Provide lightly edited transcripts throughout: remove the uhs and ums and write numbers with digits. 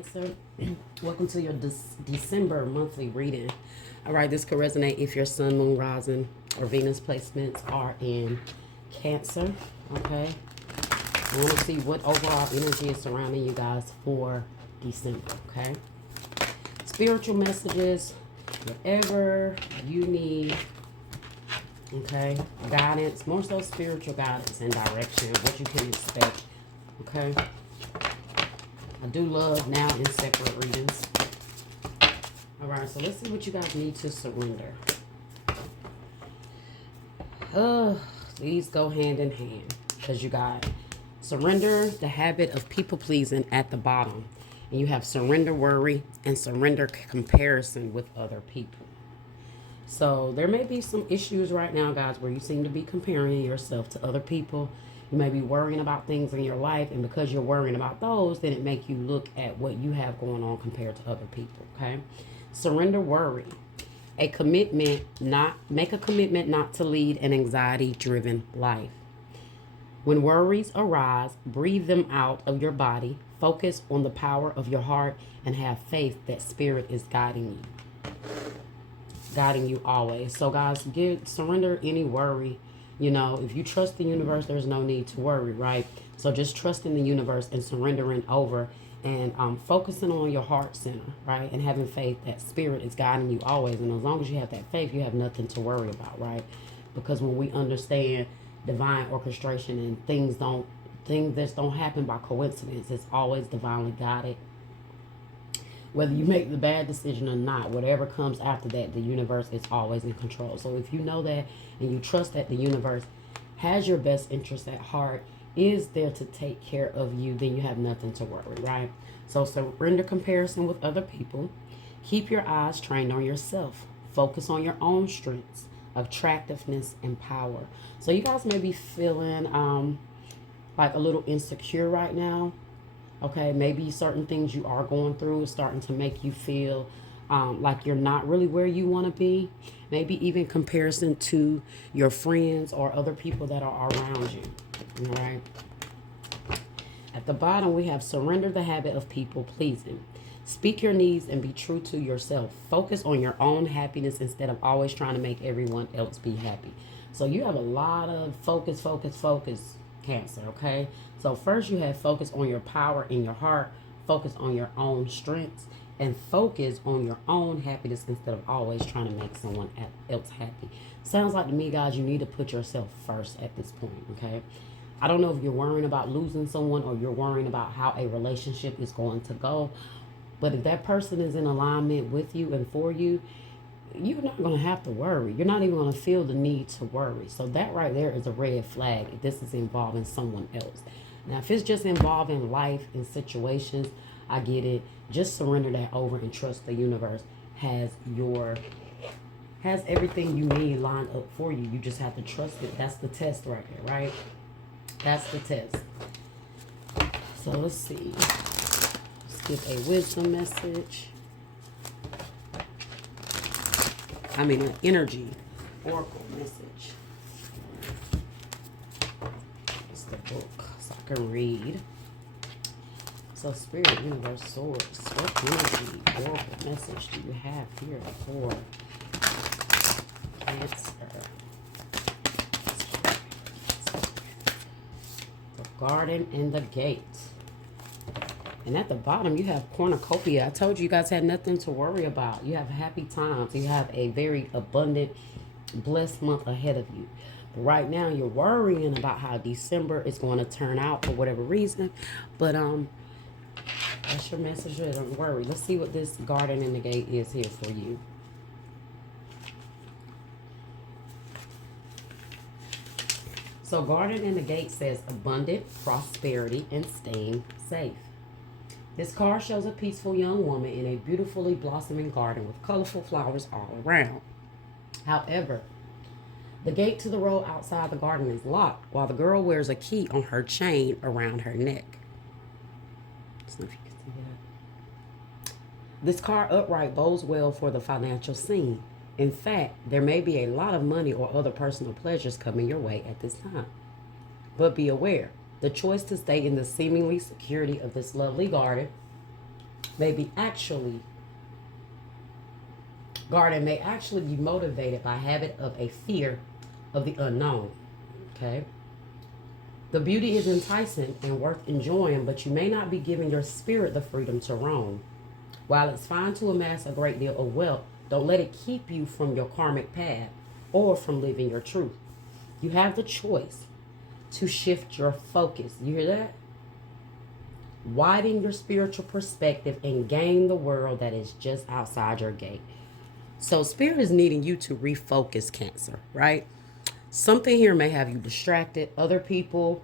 Cancer. Welcome to your December monthly reading. All right, this could resonate if your sun, moon, rising, or Venus placements are in Cancer. Okay, I want to see what overall energy is surrounding you guys for December. Okay, spiritual messages, whatever you need. Okay, guidance, more so spiritual guidance and direction, what you can expect. Okay. I do love now in separate readings. All right, so let's see what you guys need to surrender. These go hand in hand because you got surrender, the habit of people pleasing at the bottom. And you have surrender worry and surrender comparison with other people. So there may be some issues right now, guys, where you seem to be comparing yourself to other people. You may be worrying about things in your life, and because you're worrying about those, then it makes you look at what you have going on compared to other people. Okay, surrender worry, make a commitment not to lead an anxiety-driven life. When worries arise, breathe them out of your body. Focus on the power of your heart and have faith that spirit is guiding you always. So guys, surrender any worry. You know, if you trust the universe, there's no need to worry, right? So just trust in the universe and surrendering over and focusing on your heart center, right? And having faith that spirit is guiding you always. And as long as you have that faith, you have nothing to worry about, right? Because when we understand divine orchestration and things that don't happen by coincidence, it's always divinely guided. Whether you make the bad decision or not, whatever comes after that, the universe is always in control. So if you know that and you trust that the universe has your best interest at heart, is there to take care of you, then you have nothing to worry, right? So surrender comparison with other people. Keep your eyes trained on yourself. Focus on your own strengths, attractiveness, and power. So you guys may be feeling like a little insecure right now. Okay, maybe certain things you are going through is starting to make you feel like you're not really where you want to be. Maybe even comparison to your friends or other people that are around you. All right. At the bottom, we have surrender the habit of people pleasing. Speak your needs and be true to yourself. Focus on your own happiness instead of always trying to make everyone else be happy. So you have a lot of focus, Cancer, okay? So first you have focus on your power in your heart, focus on your own strengths, and focus on your own happiness instead of always trying to make someone else happy. Sounds like to me, guys, you need to put yourself first at this point, okay? I don't know if you're worrying about losing someone or you're worrying about how a relationship is going to go, but if that person is in alignment with you and for you, you're not going to have to worry. You're not even going to feel the need to worry. So that right there is a red flag if this is involving someone else. Now, if it's just involving life and situations, I get it. Just surrender that over and trust the universe has everything you need lined up for you. You just have to trust it. That's the test right there, right? That's the test. So let's see. Let's give a wisdom message. An energy oracle message. It's the book, so I can read. So Spirit, Universe, Source, what energy oracle message do you have here for Cancer? The Garden and the Gate. And at the bottom, you have cornucopia. I told you guys had nothing to worry about. You have happy times. You have a very abundant, blessed month ahead of you. But right now, you're worrying about how December is going to turn out for whatever reason. But that's your message. Don't worry. Let's see what this Garden in the Gate is here for you. So Garden in the Gate says abundant prosperity and staying safe. This card shows a peaceful young woman in a beautifully blossoming garden with colorful flowers all around. However, the gate to the road outside the garden is locked while the girl wears a key on her chain around her neck. I don't know if you can see that. This card upright bodes well for the financial scene. In fact, there may be a lot of money or other personal pleasures coming your way at this time. But be aware, the choice to stay in the seemingly security of this lovely garden Maybe actually, garden may actually be motivated by habit of a fear of the unknown. Okay. The beauty is enticing and worth enjoying, but you may not be giving your spirit the freedom to roam. While it's fine to amass a great deal of wealth, don't let it keep you from your karmic path or from living your truth. You have the choice to shift your focus. You hear that? Widen your spiritual perspective and gain the world that is just outside your gate. So, spirit is needing you to refocus, Cancer, right? Something here may have you distracted. Other people,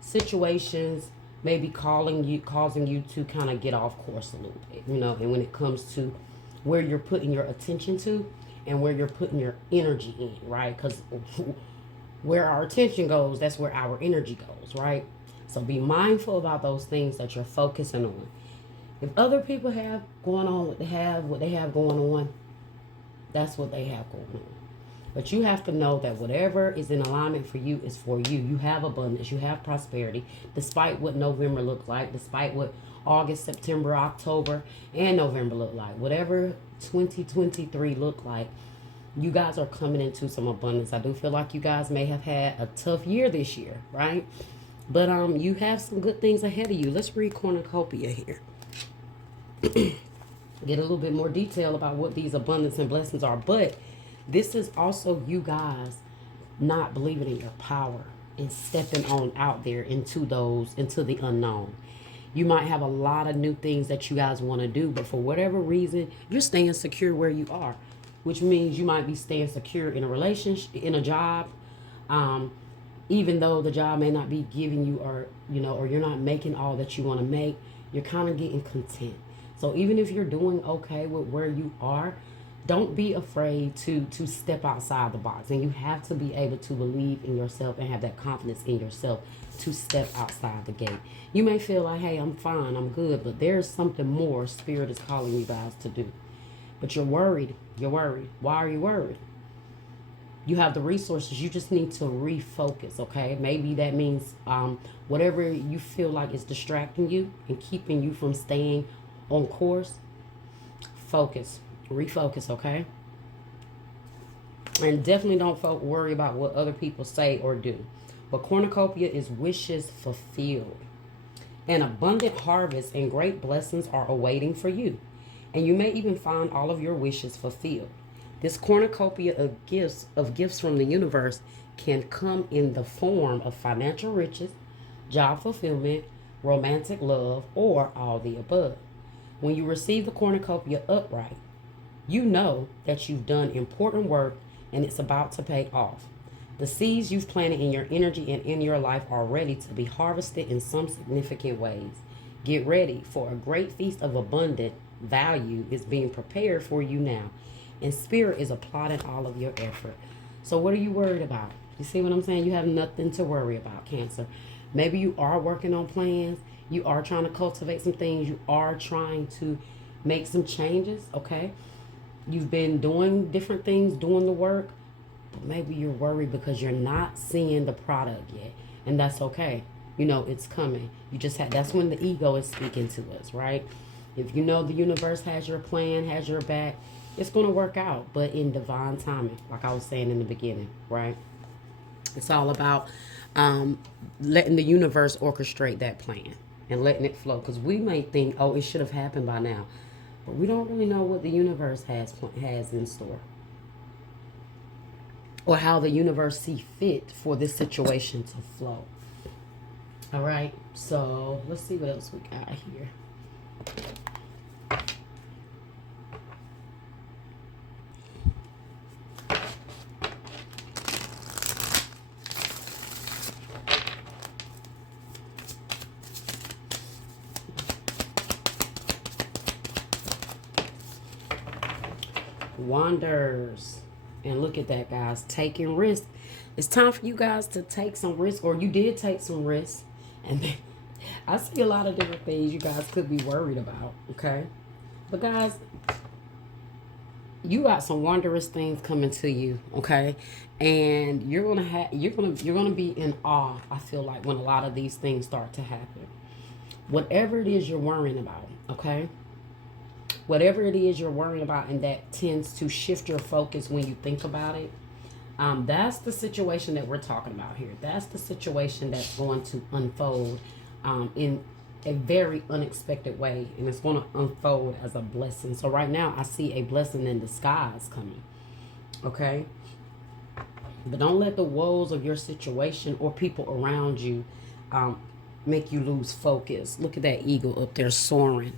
situations may be causing you to kind of get off course a little bit, and when it comes to where you're putting your attention to and where you're putting your energy in, right? Because where our attention goes, that's where our energy goes, right? So be mindful about those things that you're focusing on. If other people have going on what they have going on, that's what they have going on. But you have to know that whatever is in alignment for you is for you. You have abundance. You have prosperity. Despite what November looked like, despite what August, September, October, and November look like. Whatever 2023 look like, you guys are coming into some abundance. I do feel like you guys may have had a tough year this year, right? But you have some good things ahead of you. Let's read Cornucopia here. Get a little bit more detail about what these abundance and blessings are. But this is also you guys not believing in your power and stepping on out there into the unknown. You might have a lot of new things that you guys want to do, but for whatever reason, you're staying secure where you are, which means you might be staying secure in a relationship, in a job, even though the job may not be giving you, or you're not making all that you want to make. You're kind of getting content. So even if you're doing okay with where you are, don't be afraid to step outside the box. And you have to be able to believe in yourself and have that confidence in yourself to step outside the gate. You may feel like, hey, I'm fine, I'm good, but there's something more Spirit is calling you guys to do. But you're worried. You're worried. Why are you worried? You have the resources. You just need to refocus, okay? Maybe that means whatever you feel like is distracting you and keeping you from staying on course, focus. Refocus, okay? And definitely don't worry about what other people say or do. But cornucopia is wishes fulfilled. An abundant harvest and great blessings are awaiting for you. And you may even find all of your wishes fulfilled. This cornucopia of gifts from the universe can come in the form of financial riches, job fulfillment, romantic love, or all the above. When you receive the cornucopia upright, you know that you've done important work and it's about to pay off. The seeds you've planted in your energy and in your life are ready to be harvested in some significant ways. Get ready, for a great feast of abundant value is being prepared for you now. And Spirit is applauding all of your effort. So what are you worried about? You see what I'm saying? You have nothing to worry about, Cancer. Maybe you are working on plans. You are trying to cultivate some things. You are trying to make some changes, okay? You've been doing different things, doing the work, but maybe you're worried because you're not seeing the product yet. And that's okay. It's coming. That's when the ego is speaking to us, right? If you know the universe has your plan, has your back, it's going to work out, but in divine timing, like I was saying in the beginning, right? It's all about letting the universe orchestrate that plan and letting it flow. Because we may think, oh, it should have happened by now. But we don't really know what the universe has in store, or how the universe see fit for this situation to flow. All right, so let's see what else we got here. Wonders. And look at that, guys. Taking risks. It's time for you guys to take some risks, or you did take some risks. And I see a lot of different things you guys could be worried about, okay? But guys, you got some wondrous things coming to you, okay? And you're gonna be in awe, I feel like, when a lot of these things start to happen. Whatever it is you're worrying about, okay? Whatever it is you're worrying about, and that tends to shift your focus when you think about it. That's the situation that we're talking about here. That's the situation that's going to unfold in a very unexpected way, and it's going to unfold as a blessing. So right now, I see a blessing in disguise coming. Okay, but don't let the woes of your situation or people around you um, make you lose focus. Look at that eagle up there soaring.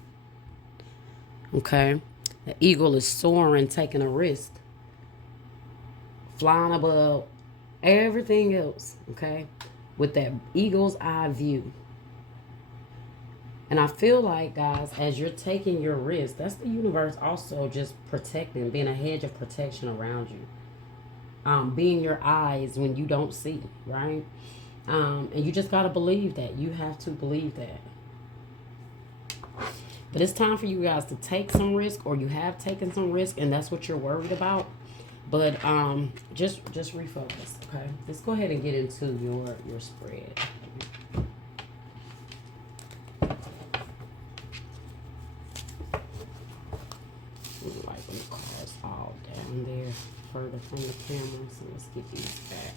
Okay, the eagle is soaring, taking a risk, flying above everything else. Okay, with that eagle's eye view. And I feel like, guys, as you're taking your risk, that's the universe also just protecting, being a hedge of protection around you. Being your eyes when you don't see, right? And you just got to believe that. You have to believe that. But it's time for you guys to take some risk, or you have taken some risk, and that's what you're worried about. But just refocus, okay? Let's go ahead and get into your spread. Like when the cards all down there further from the camera, so let's get these back.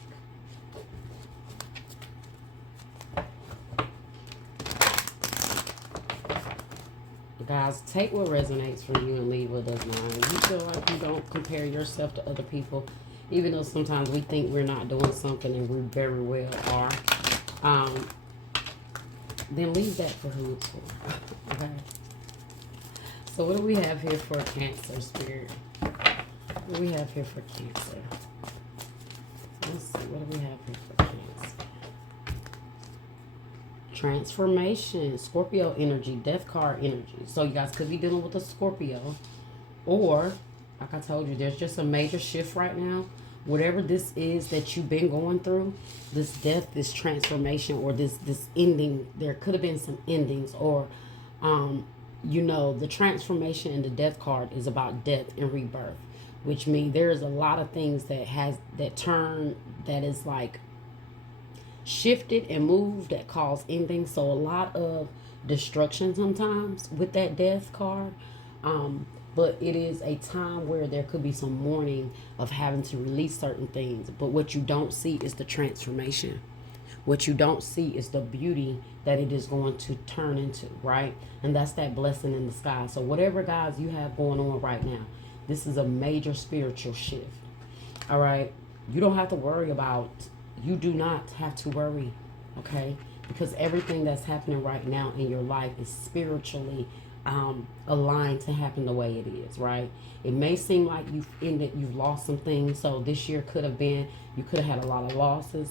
Guys, take what resonates for you and leave what does not. If you feel like you don't compare yourself to other people, even though sometimes we think we're not doing something and we very well are, then leave that for who it's for. Okay? So what do we have here for Cancer, Spirit? What do we have here for Cancer? Let's see, what do we have here for Cancer? Transformation, Scorpio energy, death card energy. So you guys could be dealing with a Scorpio, or like I told you, there's just a major shift right now. Whatever this is that you've been going through, this death, this transformation, or this ending, there could have been some endings, or you know, the transformation in the death card is about death and rebirth, which means there's a lot of things that is like shifted and moved that cause endings. So a lot of destruction sometimes with that death card. But it is a time where there could be some mourning of having to release certain things. But what you don't see is the transformation. What you don't see is the beauty that it is going to turn into, right? And that's that blessing in the sky. So whatever, guys, you have going on right now, this is a major spiritual shift. All right? You don't have to worry about, you do not have to worry, okay? Because everything that's happening right now in your life is spiritually aligned to happen the way it is, right? It may seem like you've lost some things. So this year could have been, you could have had a lot of losses.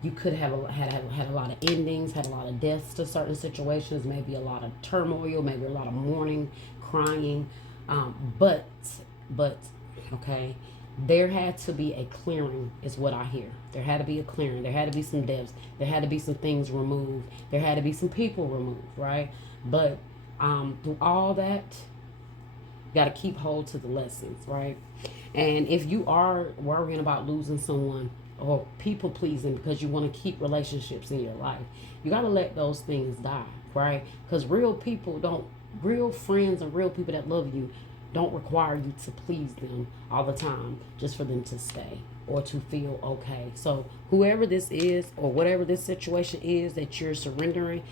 You could have had a lot of endings, had a lot of deaths to certain situations, maybe a lot of turmoil, maybe a lot of mourning, crying. But, okay, there had to be a clearing is what I hear. There had to be a clearing. There had to be some deaths. There had to be some things removed. There had to be some people removed, right? But through all that, you got to keep hold to the lessons, right? And if you are worrying about losing someone or people pleasing because you want to keep relationships in your life, you got to let those things die, right? Because real friends and real people that love you don't require you to please them all the time just for them to stay or to feel okay. So whoever this is or whatever this situation is that you're surrendering,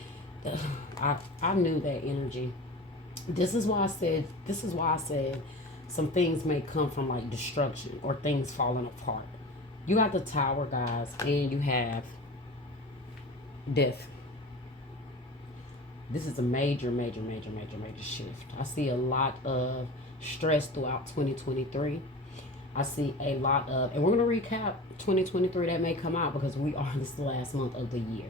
I knew that energy. This is why I said some things may come from like destruction or things falling apart. You got the Tower, guys, and you have death. This is a major shift. I see a lot of stress throughout 2023. I see a lot of, and we're going to recap 2023 that may come out because this is the last month of the year.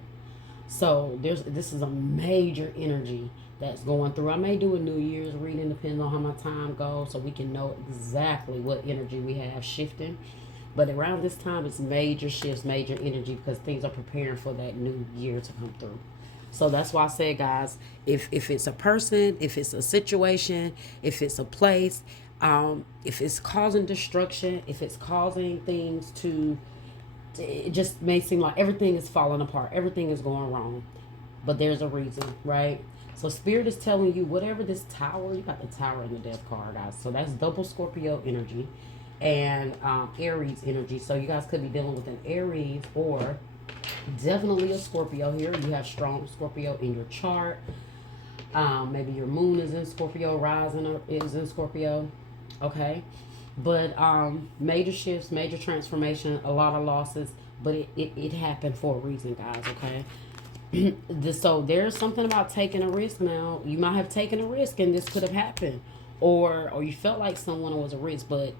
So this is a major energy that's going through. I may do a New Year's reading, depending on how my time goes, so we can know exactly what energy we have shifting. But around this time, it's major shifts, major energy, because things are preparing for that new year to come through. So that's why I say, guys, if it's a person, if it's a situation, if it's a place, if it's causing destruction, if it's causing things to, it just may seem like everything is falling apart, everything is going wrong. But there's a reason, right? So Spirit is telling you whatever this tower, you got the tower and the death card, guys. So that's double Scorpio energy and Aries energy. So you guys could be dealing with an Aries or definitely a Scorpio here. You have strong Scorpio in your chart. Maybe your moon is in Scorpio, rising is in Scorpio. Okay. But major shifts, major transformation, a lot of losses. But it happened for a reason, guys. Okay. So there's something about taking a risk now. You might have taken a risk and this could have happened. Or you felt like someone was a risk, but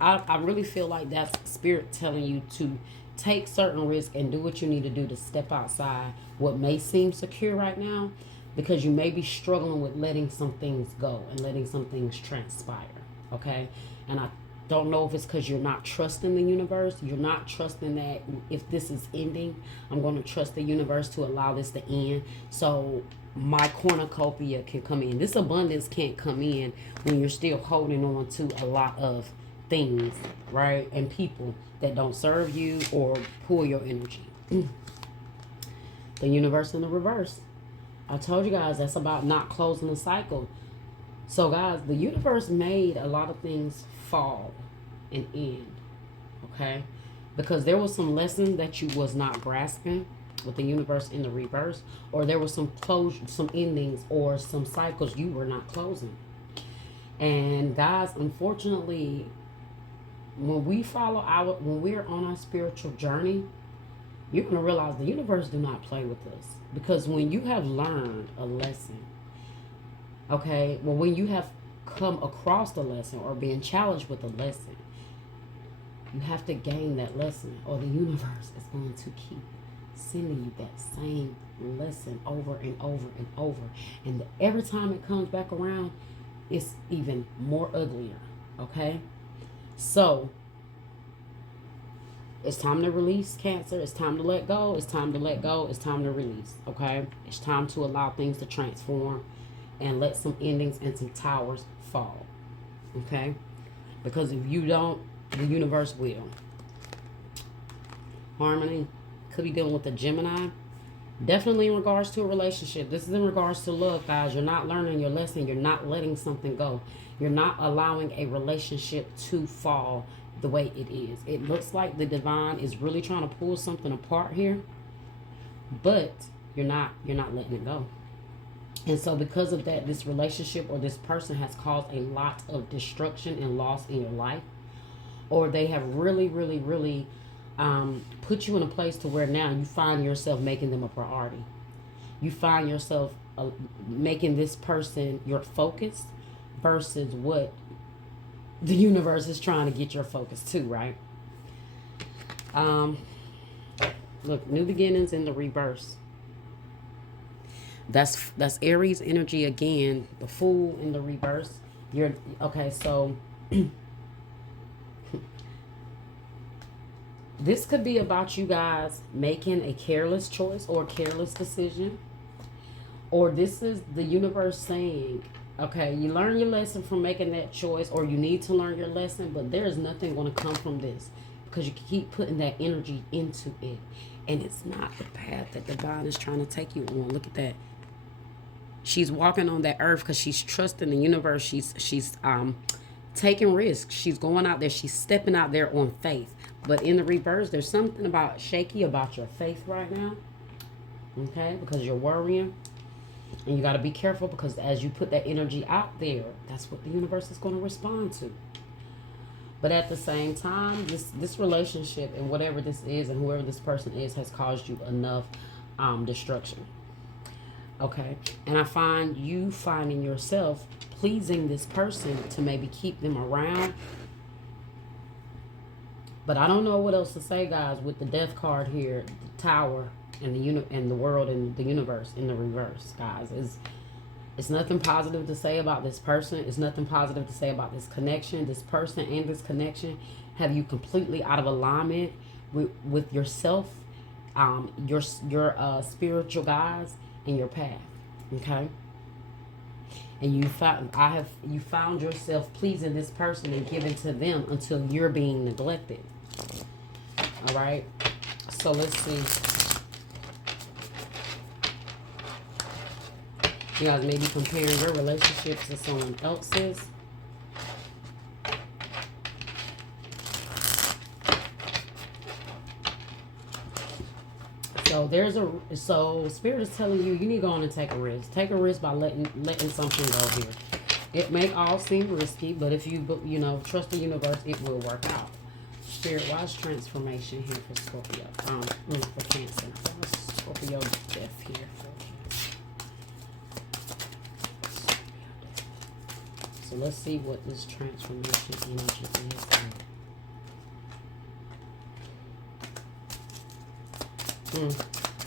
I really feel like that's Spirit telling you to take certain risks and do what you need to do to step outside what may seem secure right now, because you may be struggling with letting some things go and letting some things transpire. Okay. And I don't know if it's because you're not trusting the universe. You're not trusting that if this is ending, I'm going to trust the universe to allow this to end. So my cornucopia can come in. This abundance can't come in when you're still holding on to a lot of things, right? And people that don't serve you or pull your energy. The universe in the reverse. I told you guys that's about not closing the cycle. So guys, the universe made a lot of things fall and end, okay? Because there was some lessons that you was not grasping with the universe in the reverse, or there was some closure, some endings, or some cycles you were not closing. And guys, unfortunately, when we're on our spiritual journey, you're gonna realize the universe do not play with us. Because when you have learned a lesson, okay, well, when you have come across the lesson or being challenged with a lesson, you have to gain that lesson, or the universe is going to keep sending you that same lesson over and over and over. And every time it comes back around, it's even more uglier, okay? So, it's time to release, Cancer. It's time to let go. It's time to let go. It's time to release, okay? It's time to allow things to transform and let some endings and some towers fall, okay? Because if you don't, the universe will. Harmony could be dealing with a Gemini. Definitely in regards to a relationship. This is in regards to love, guys. You're not learning your lesson. You're not letting something go. You're not allowing a relationship to fall the way it is. It looks like the divine is really trying to pull something apart here, but you're not letting it go. And so because of that, this relationship or this person has caused a lot of destruction and loss in your life, or they have really, really, really put you in a place to where now you find yourself making them a priority. You find yourself making this person your focus versus what the universe is trying to get your focus to, right? Look, new beginnings in the reverse. That's Aries energy again. The Fool in the reverse. You're okay. So this could be about you guys making a careless choice or a careless decision, or this is the universe saying, okay, you learn your lesson from making that choice, or you need to learn your lesson, but there is nothing going to come from this because you keep putting that energy into it, and it's not the path that divine is trying to take you on. Look at that. She's walking on that earth because she's trusting the universe. She's taking risks. She's going out there. She's stepping out there on faith. But in the reverse, there's something about shaky about your faith right now. Okay, because you're worrying. And you got to be careful because as you put that energy out there, that's what the universe is going to respond to. But at the same time, this relationship and whatever this is and whoever this person is has caused you enough destruction. Okay, and I find you finding yourself pleasing this person to maybe keep them around. But I don't know what else to say, guys, with the death card here, the tower, and the world and the universe in the reverse, guys. It's nothing positive to say about this person. It's nothing positive to say about this connection. This person and this connection have you completely out of alignment with yourself, your spiritual guides, and your path. Okay. And you found yourself pleasing this person and giving to them until you're being neglected. All right. So let's see. You guys may be comparing your relationship to someone else's. So Spirit is telling you need to go on and take a risk. Take a risk by letting something go here. It may all seem risky, but if you trust the universe, it will work out. Spirit, why is transformation here for Scorpio? For Cancer. Why is Scorpio death here for Cancer? So let's see what this transformation energy is.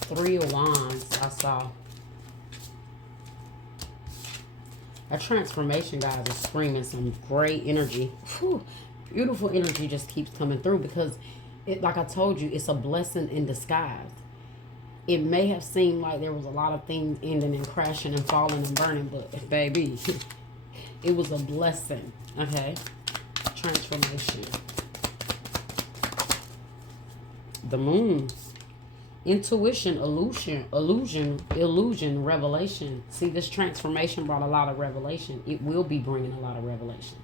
3 of Wands, I saw. A transformation, guys, is screaming some great energy. Whew, beautiful energy just keeps coming through because, like I told you, it's a blessing in disguise. It may have seemed like there was a lot of things ending and crashing and falling and burning, but baby, it was a blessing, okay? Transformation. The Moon. Intuition, illusion, revelation. See, this transformation brought a lot of revelation. It will be bringing a lot of revelation.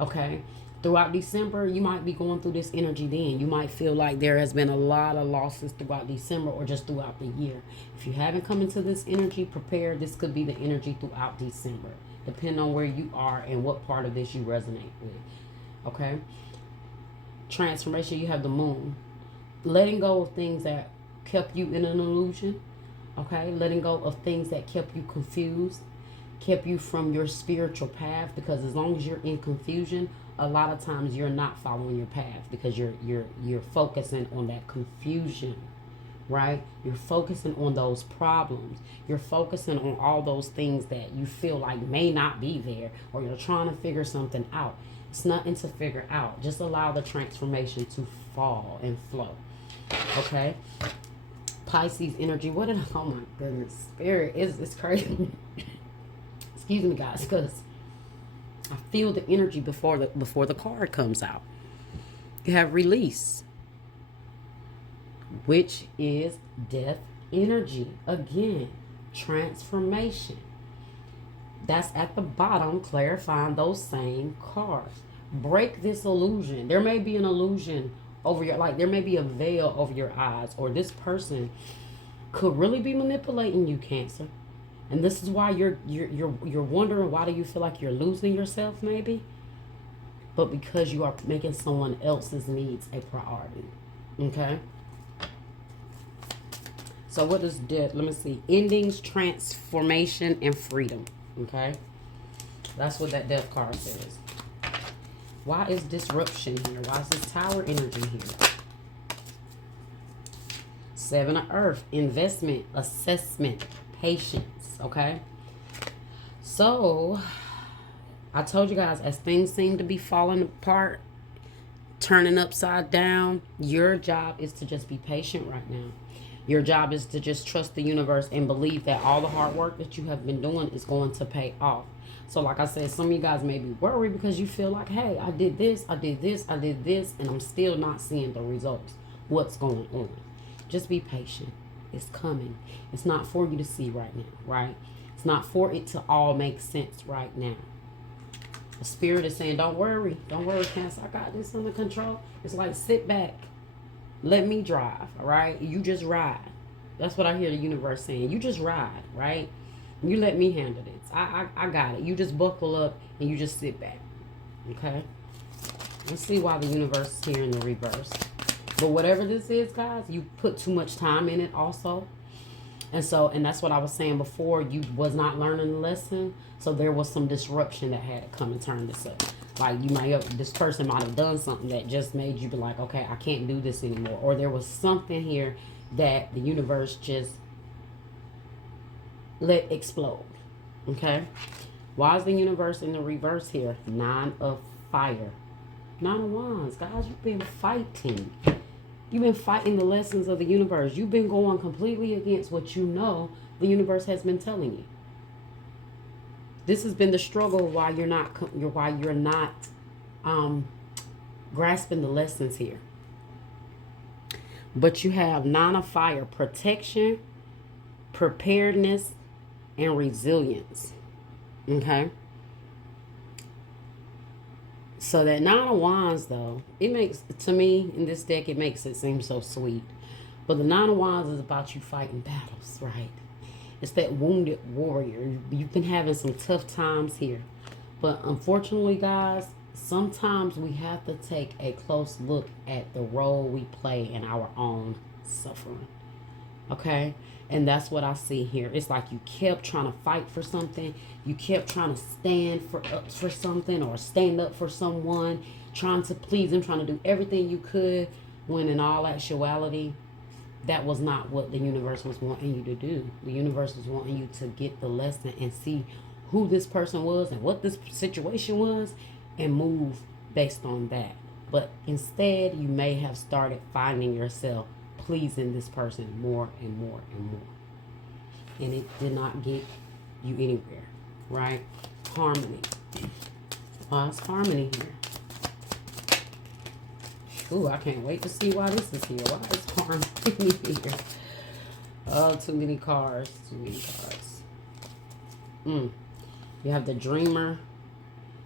Okay? Throughout December, you might be going through this energy then. You might feel like there has been a lot of losses throughout December or just throughout the year. If you haven't come into this energy, prepare. This could be the energy throughout December, depending on where you are and what part of this you resonate with. Okay? Transformation, you have the Moon. Letting go of things that kept you in an illusion, okay? Letting go of things that kept you confused, kept you from your spiritual path, because as long as you're in confusion, a lot of times you're not following your path because you're focusing on that confusion, right? You're focusing on those problems. You're focusing on all those things that you feel like may not be there, or you're trying to figure something out. It's nothing to figure out. Just allow the transformation to fall and flow, okay? Pisces energy. What did oh my goodness, Spirit is crazy. Excuse me, guys, because I feel the energy before the card comes out. You have release, which is death energy. Again, transformation. That's at the bottom, clarifying those same cards. Break this illusion. There may be an illusion over your, like there may be a veil over your eyes, or this person could really be manipulating you, Cancer. And this is why you're wondering, why do you feel like you're losing yourself, maybe? But because you are making someone else's needs a priority. Okay? So what is death? Let me see. Endings, transformation, and freedom. Okay? That's what that death card says. Why is disruption here? Why is this Tower energy here? 7 of Earth, investment, assessment, patience, okay? So, I told you guys, as things seem to be falling apart, turning upside down, your job is to just be patient right now. Your job is to just trust the universe and believe that all the hard work that you have been doing is going to pay off. So like I said, some of you guys may be worried because you feel like, hey, I did this, I did this, I did this, and I'm still not seeing the results. What's going on? Just be patient. It's coming. It's not for you to see right now, right? It's not for it to all make sense right now. The Spirit is saying, don't worry, Cancer. I got this under control. It's like, sit back. Let me drive, all right? You just ride. That's what I hear the universe saying. You just ride, right? You let me handle this. I got it. You just buckle up and you just sit back. Okay? Let's see why the universe is here in the reverse. But whatever this is, guys, you put too much time in it also. And that's what I was saying before. You was not learning the lesson. So there was some disruption that had to come and turn this up. Like this person might have done something that just made you be like, okay, I can't do this anymore. Or there was something here that the universe just let explode. Okay? Why is the universe in the reverse here? 9 of Fire. 9 of Wands. Guys, you've been fighting. You've been fighting the lessons of the universe. You've been going completely against what you know the universe has been telling you. This has been the struggle why you're not grasping the lessons here. But you have 9 of Fire, protection, preparedness, and resilience. Okay? So that Nine of Wands, though, it makes, to me, in this deck, it makes it seem so sweet. But the Nine of Wands is about you fighting battles, right? It's that wounded warrior. You've been having some tough times here. But unfortunately, guys, sometimes we have to take a close look at the role we play in our own suffering. Okay? And that's what I see here. It's like you kept trying to fight for something. You kept trying to stand for up for something or stand up for someone, trying to please them, trying to do everything you could, when in all actuality, that was not what the universe was wanting you to do. The universe was wanting you to get the lesson and see who this person was and what this situation was and move based on that. But instead, you may have started finding yourself pleasing this person more and more and more. And it did not get you anywhere, right? Harmony. Oh, it's harmony here. Ooh, I can't wait to see why this is here. Why is harmony here? Oh, too many cards. Too many cards. You have the Dreamer,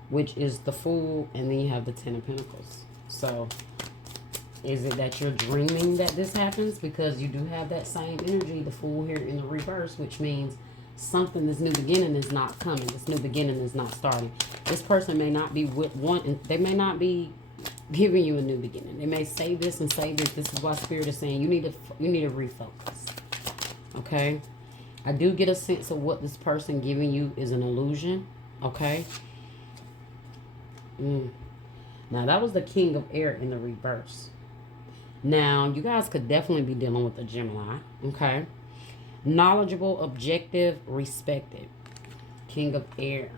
which is the Fool, and then you have the Ten of Pentacles. So, is it that you're dreaming that this happens? Because you do have that same energy, the Fool here in the reverse, which means something, this new beginning is not coming. This new beginning is not starting. This person may not be with one, they may not be giving you a new beginning. They may say this and say this. This is why Spirit is saying you need to refocus. Okay? I do get a sense of what this person giving you is an illusion. Okay? Now, that was the King of Air in the reverse. Now, you guys could definitely be dealing with a Gemini. Okay? Knowledgeable, objective, respected. King of Air.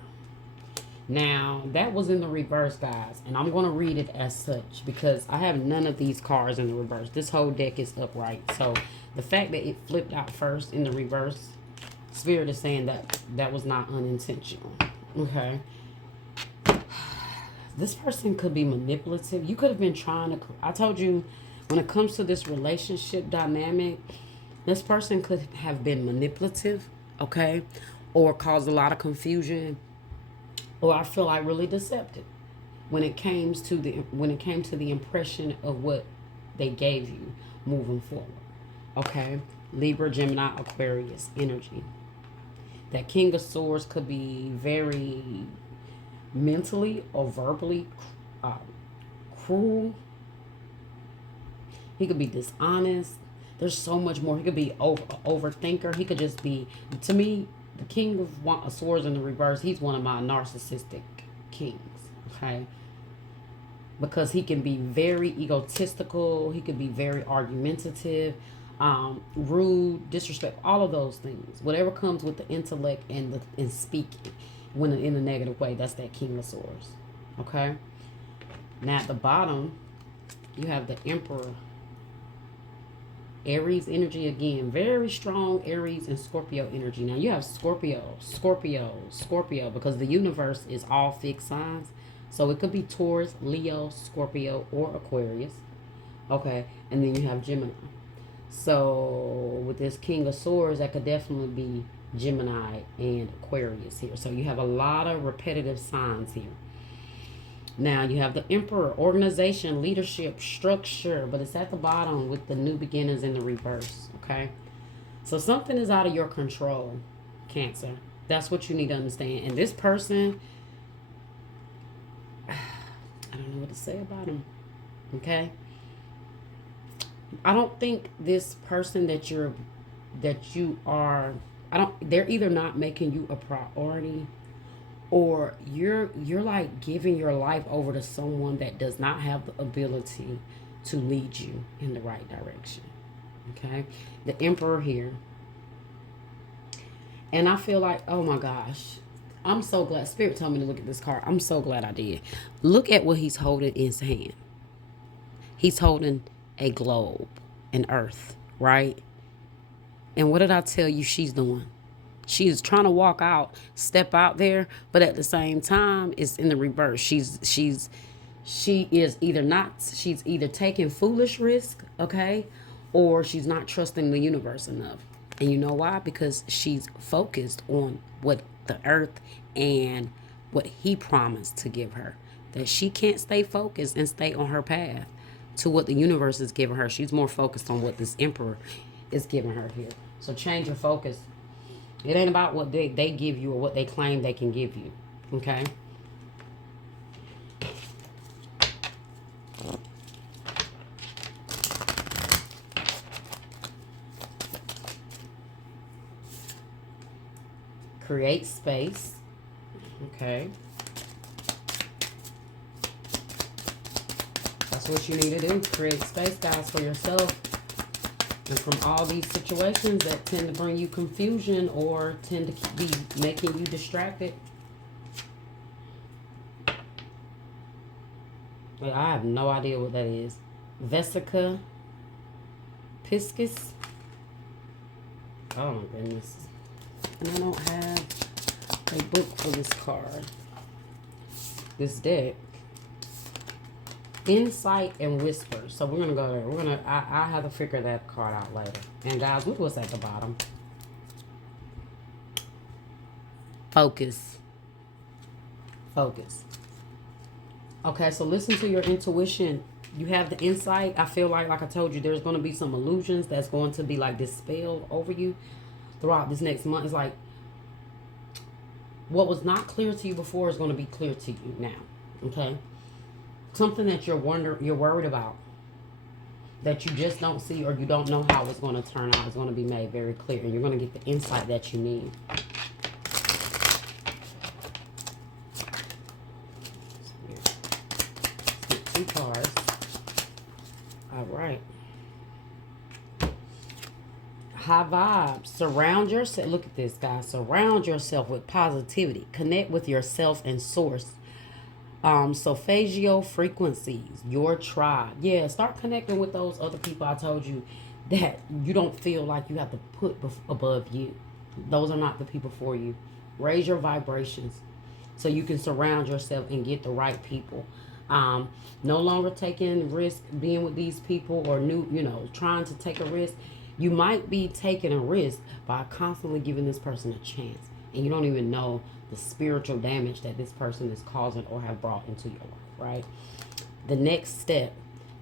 Now, that was in the reverse, guys. And I'm going to read it as such because I have none of these cards in the reverse. This whole deck is upright. So, the fact that it flipped out first in the reverse, Spirit is saying that that was not unintentional. Okay? This person could be manipulative. You could have been trying to... I told you, when it comes to this relationship dynamic, this person could have been manipulative, okay? Or caused a lot of confusion. Or I feel like really deceptive when it came to the impression of what they gave you moving forward. Okay? Libra, Gemini, Aquarius energy. That King of Swords could be very mentally or verbally cruel. He could be dishonest. There's so much more. He could be overthinker. He could just be, to me, the King of Swords in the reverse, he's one of my narcissistic kings, okay? Because he can be very egotistical. He could be very argumentative, rude, disrespectful, all of those things. Whatever comes with the intellect and speaking when in a negative way, that's that King of Swords, okay? Now at the bottom, you have the Emperor. Aries energy again. Very strong Aries and Scorpio energy. Now you have Scorpio, because the universe is all fixed signs. So it could be Taurus, Leo, Scorpio, or Aquarius. Okay. And then you have Gemini. So with this King of Swords, that could definitely be Gemini and Aquarius here. So you have a lot of repetitive signs here. Now, you have the Emperor, organization, leadership, structure, but it's at the bottom with the new beginnings in the reverse, okay? So something is out of your control, Cancer. That's what you need to understand. And this person, I don't know what to say about him, okay? I don't think this person they're either not making you a priority, or you're like giving your life over to someone that does not have the ability to lead you in the right direction. Okay? The Emperor here. And I feel like, oh my gosh, I'm so glad. Spirit told me to look at this card. I'm so glad I did. Look at what he's holding in his hand. He's holding a globe, an earth, right? And what did I tell you she's doing? She is trying to walk out, step out there, but at the same time, it's in the reverse. She is either taking foolish risk, okay, or she's not trusting the universe enough. And you know why? Because she's focused on what the earth and what he promised to give her. That she can't stay focused and stay on her path to what the universe is giving her. She's more focused on what this emperor is giving her here. So change your focus. It ain't about what they give you or what they claim they can give you. Okay? Create space. Okay. That's what you need to do. Create space, guys, for yourself. And from all these situations that tend to bring you confusion or tend to be making you distracted. Well, I have no idea what that is. Vesica Piscis. Oh my goodness. And I don't have a book for this card. This deck. Insight and Whisper. So we're gonna go there. I have to figure that card out later. And guys, look what's at the bottom. Focus. Focus. Okay, so listen to your intuition. You have the insight. I feel like I told you, there's going to be some illusions that's going to be like dispelled over you throughout this next month. It's like what was not clear to you before is going to be clear to you now. Okay, something that you're worried about, that you just don't see or you don't know how it's going to turn out is going to be made very clear, and you're going to get the insight that you need. Two cards. All right. High vibes. Surround yourself. Look at this, guys. Surround yourself with positivity. Connect with yourself and source. Solfeggio frequencies. Your tribe. Yeah, start connecting with those other people I told you that you don't feel like you have to put above you. Those are not the people for you. Raise your vibrations so you can surround yourself and get the right people. No longer taking risk being with these people or trying to take a risk. You might be taking a risk by constantly giving this person a chance, and you don't even know the spiritual damage that this person is causing or have brought into your life, right? The next step,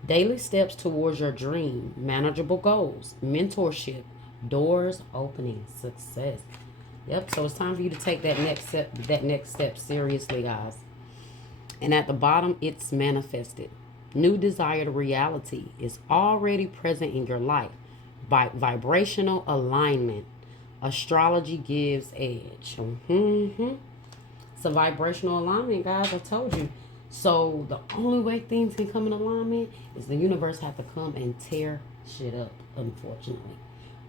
daily steps towards your dream, manageable goals, mentorship, doors opening, success. Yep, so it's time for you to take that next step seriously, guys. And at the bottom, it's manifested. New desired reality is already present in your life. By vibrational alignment, astrology gives edge. It's a vibrational alignment, guys. I told you. So the only way things can come in alignment is the universe have to come and tear shit up, unfortunately.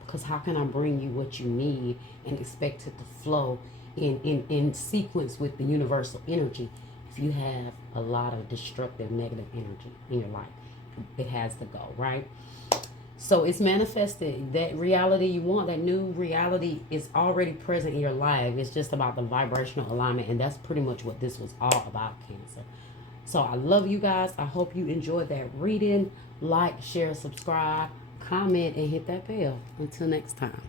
Because how can I bring you what you need and expect it to flow in sequence with the universal energy if you have a lot of destructive, negative energy in your life? It has to go, right? So it's manifested. That reality you want, that new reality is already present in your life. It's just about the vibrational alignment. And that's pretty much what this was all about, Cancer. So I love you guys. I hope you enjoyed that reading. Like, share, subscribe, comment, and hit that bell. Until next time.